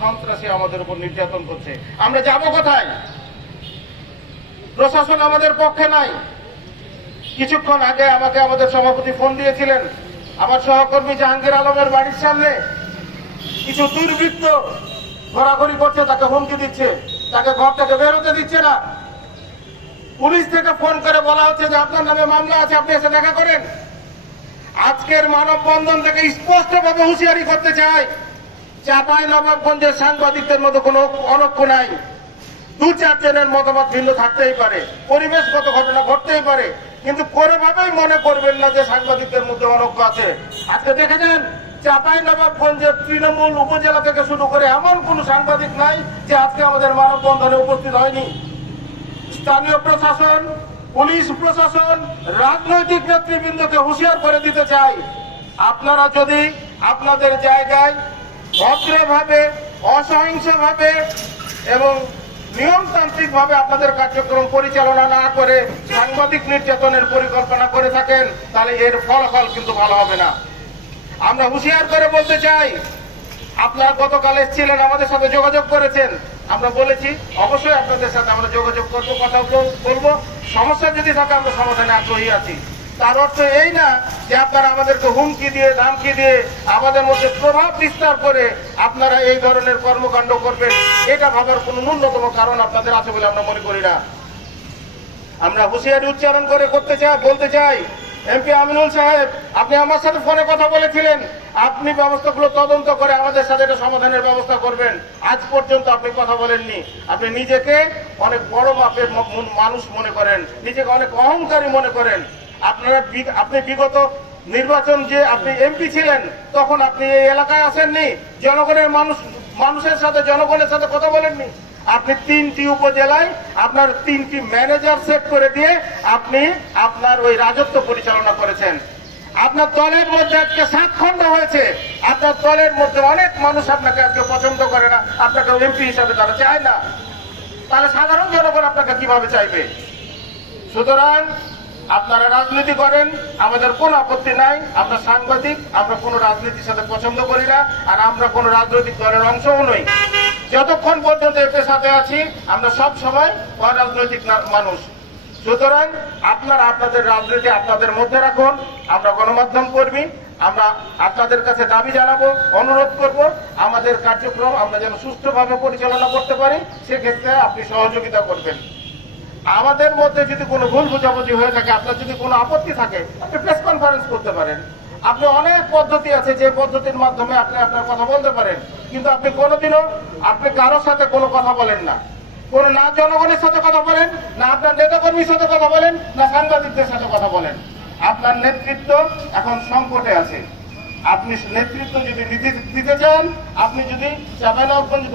সন্ত্রাসী আমাদের উপর নির্যাতন করছে। আমরা যাব কোথায়? প্রশাসন আমাদের পক্ষে নাই। কিছুক্ষণ আগে আমাকে আমাদের সভাপতি ফোন দিয়েছিলেন, আমার সহকর্মী জাহাঙ্গীর আলমের বাড়ির সামনে কিছু দুর্বৃত্ত ঘোরাঘুরি করছে, তাকে হুমকি দিচ্ছে, তাকে ঘর থেকে বেরোতে দিচ্ছে না। পুলিশ থেকে ফোন করে বলা হচ্ছে যে আপনার নামে মামলা আছে, আপনি এসে দেখা করেন। আজকের মানববন্ধন থেকে স্পষ্টভাবে হুঁশিয়ারি করতে চাই, চাঁপাইনবাবগঞ্জের সাংবাদিকদের মধ্যে কোনো অনক্ষ নাই। দু চারজনের মতামত ভিন্ন থাকতেই পারে, পরিবেশগত ঘটনা ঘটতেই পারে, কিন্তু কোনোভাবেই মনে করবেন না যে সাংবাদিকদের মধ্যে অনক্ষ আছে। আজকে দেখেছেন চাঁপাইনবাবগঞ্জের তৃণমূল উপজেলা থেকে শুরু করে এমন কোন সাংবাদিক নাই যে আজকে আমাদের মানববন্ধনে উপস্থিত হয়নি। স্থানীয় প্রশাসন, পুলিশ প্রশাসন, রাজনৈতিক নেতৃবৃন্দকে হুঁশিয়ার করে দিতে চাই, আপনারা যদি আপনাদের জায়গায় ভদ্রভাবে, অসহিংসভাবে এবং নিয়মতান্ত্রিকভাবে আপনাদের কার্যক্রম পরিচালনা না করে সাংবাদিক নির্যাতনের পরিকল্পনা করে থাকেন, তাহলে এর ফলাফল কিন্তু ভালো হবে না। আমরা হুঁশিয়ার করে বলতে চাই, আপনারা গতকাল এসেছিলেন, আমাদের সাথে যোগাযোগ করেছেন, আমরা বলেছি অবশ্যই আপনাদের সাথে আমরা যোগাযোগ করবো, কথা বলবো, সমস্যা যদি থাকে আমরা সমাধানে আগ্রহী আছি। তার অর্থ এই না যে আপনারা আমাদেরকে হুমকি দিয়ে, ধামকি দিয়ে, আমাদের মধ্যে প্রভাব বিস্তার করে আপনারা এই ধরনের কর্মকাণ্ড করবেন, এটা ভাবার কোনো ন্যূনতম কারণ আপনাদের আছে বলে আমরা মনে করি না। আমরা হুঁশিয়ারি উচ্চারণ করে বলতে চাই, এমপি আমিনুল সাহেব, আপনি আমার সাথে ফোনে কথা বলেছিলেন, আপনি ব্যবস্থাগুলো তদন্ত করে আমাদের সাথে এটা সমাধানের ব্যবস্থা করবেন। আজ পর্যন্ত আপনি কথা বলেননি। আপনি নিজেকে অনেক বড় মাপের মানুষ মনে করেন, নিজেকে অনেক অহংকারী মনে করেন। আপনি বিগত নির্বাচন যে আপনি এমপি ছিলেন, তখন আপনি এই এলাকায় আসেননি, মানুষের সাথে, জনগণের সাথে কথা বলেননি। আপনি 3টি উপজেলায় আপনার 3টি ম্যানেজার সেট করে দিয়ে আপনি আপনার ওই রাজত্ব পরিচালনা করেছেন। আপনার দলের মধ্যে আজকে 7 খণ্ড হয়েছে। আপনার দলের মধ্যে অনেক মানুষ আপনাকে আজকে পছন্দ করে না, আপনাকে এমপি হিসাবে তারা চায় না। তাহলে সাধারণ জনগণ আপনাকে কিভাবে চাইবে? সুতরাং আপনারা রাজনীতি করেন, আমাদের কোনো আপত্তি নাই। আমরা সাংবাদিক, আমরা কোনো রাজনীতির সাথে পছন্দ করি না, আর আমরা কোনো রাজনৈতিক দলের অংশও নই। যতক্ষণ পর্যন্ত এর সাথে আছি, আমরা সব সময় অরাজনৈতিক মানুষ। সুতরাং আপনারা আপনাদের রাজনীতি আপনাদের মধ্যে রাখুন। আমরা গণমাধ্যম কর্মী, আমরা আপনাদের কাছে দাবি জানাবো, অনুরোধ করব, আমাদের কার্যক্রম আমরা যেন সুষ্ঠুভাবে পরিচালনা করতে পারি, সেক্ষেত্রে আপনি সহযোগিতা করবেন। আমাদের মধ্যে যদি কোনো ভুল বোঝাবুঝি হয়ে থাকে, আপনার যদি কোনো আপত্তি থাকে, আপনি প্রেস কনফারেন্স করতে পারেন। আপনি অনেক পদ্ধতি আছে, যে পদ্ধতির মাধ্যমে আপনি আপনার কথা বলতে পারেন, কিন্তু আপনি কোনোদিনও আপনি কারোর সাথে কোনো কথা বলেন না। না জনগণের সাথে কথা বলেন, না আপনার নেতাকর্মীর সাথে কথা বলেন, না সাংবাদিকদের সাথে কথা বলেন। আপনার নেতৃত্ব এখন সংকটে আছে। আপনি নেতৃত্ব যদি দিতে চান, আপনি যদি চাঁপাইনবাবগঞ্জ